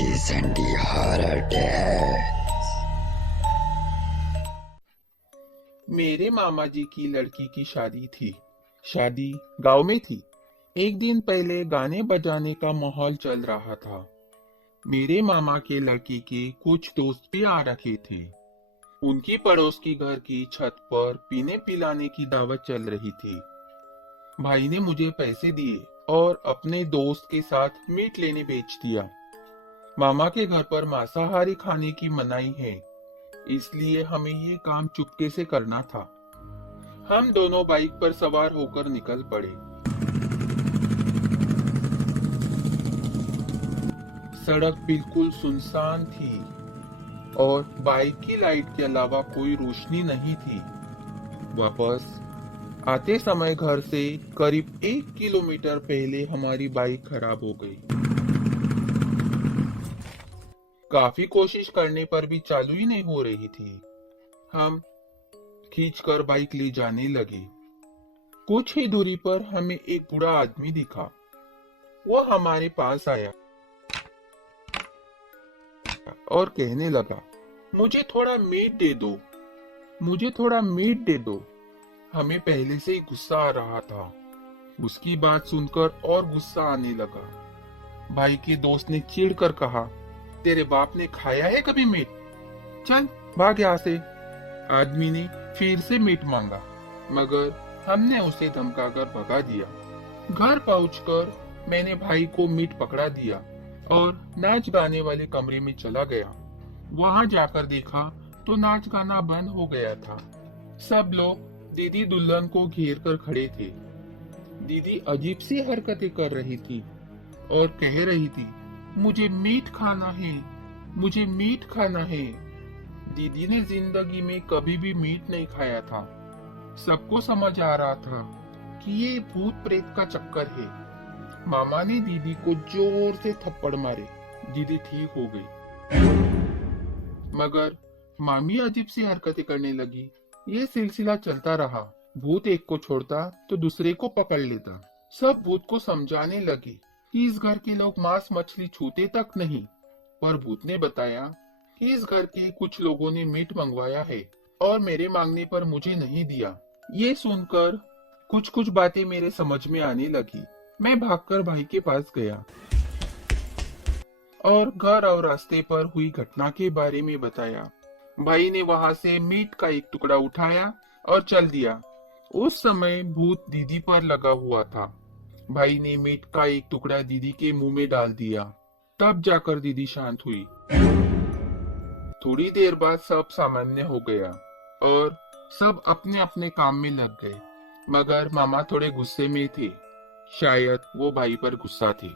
की sundry horror death. मेरे मामा जी की लड़की की शादी थी। शादी गांव में थी। एक दिन पहले गाने बजाने का माहौल चल रहा था। मेरे मामा के लड़की के कुछ दोस्त भी आ रखे थे। उनकी पड़ोस की घर की छत पर पीने पिलाने की दावत चल रही थी। भाई ने मुझे पैसे दिए और अपने दोस्त के साथ मीट लेने भेज दिया। मामा के घर पर मांसाहारी खाने की मनाही है, इसलिए हमें ये काम चुपके से करना था। हम दोनों बाइक पर सवार होकर निकल पड़े। सड़क बिल्कुल सुनसान थी और बाइक की लाइट के अलावा कोई रोशनी नहीं थी। वापस आते समय घर से करीब 1 किलोमीटर पहले हमारी बाइक खराब हो गई। काफी कोशिश करने पर भी चालू ही नहीं हो रही थी। हम खींचकर बाइक ले जाने लगे। कुछ ही दूरी पर हमें एक बूढ़ा आदमी दिखा। वो हमारे पास आया और कहने लगा, मुझे थोड़ा मीट दे दो, मुझे थोड़ा मीट दे दो। हमें पहले से ही गुस्सा आ रहा था। उसकी बात सुनकर और गुस्सा आने लगा। भाई के दोस्त ने चिढ़कर कहा, तेरे बाप ने खाया है कभी मीट? चल भाग यहाँ से। आदमी ने फिर से मीट मांगा, मगर हमने उसे धमकाकर भगा दिया। घर पहुंचकर मैंने भाई को मीट पकड़ा दिया और नाच गाने वाले कमरे में चला गया। वहां जाकर देखा तो नाच गाना बंद हो गया था। सब लोग दीदी दुल्हन को घेर कर खड़े थे। दीदी अजीब सी हरकतें कर रही थी और कह रही थी, मुझे मीट खाना है, मुझे मीट खाना है। दीदी ने जिंदगी में कभी भी मीट नहीं खाया था। सबको समझ आ रहा था कि ये भूत प्रेत का चक्कर है। मामा ने दीदी को जोर से थप्पड़ मारे। दीदी ठीक हो गई, मगर मामी अजीब सी हरकतें करने लगी। ये सिलसिला चलता रहा। भूत एक को छोड़ता तो दूसरे को पकड़ लेता। सब भूत को समझाने लगे कि इस घर के लोग मांस मछली छूते तक नहीं। पर भूत ने बताया कि इस घर के कुछ लोगों ने मीट मंगवाया है और मेरे मांगने पर मुझे नहीं दिया। ये सुनकर कुछ कुछ बातें मेरे समझ में आने लगी। मैं भागकर भाई के पास गया और घर और रास्ते पर हुई घटना के बारे में बताया। भाई ने वहां से मीट का एक टुकड़ा उठाया और चल दिया। उस समय भूत दीदी पर लगा हुआ था। भाई ने मीट का एक टुकड़ा दीदी के मुंह में डाल दिया। तब जाकर दीदी शांत हुई। थोड़ी देर बाद सब सामान्य हो गया और सब अपने अपने काम में लग गए। मगर मामा थोड़े गुस्से में थे। शायद वो भाई पर गुस्सा थे।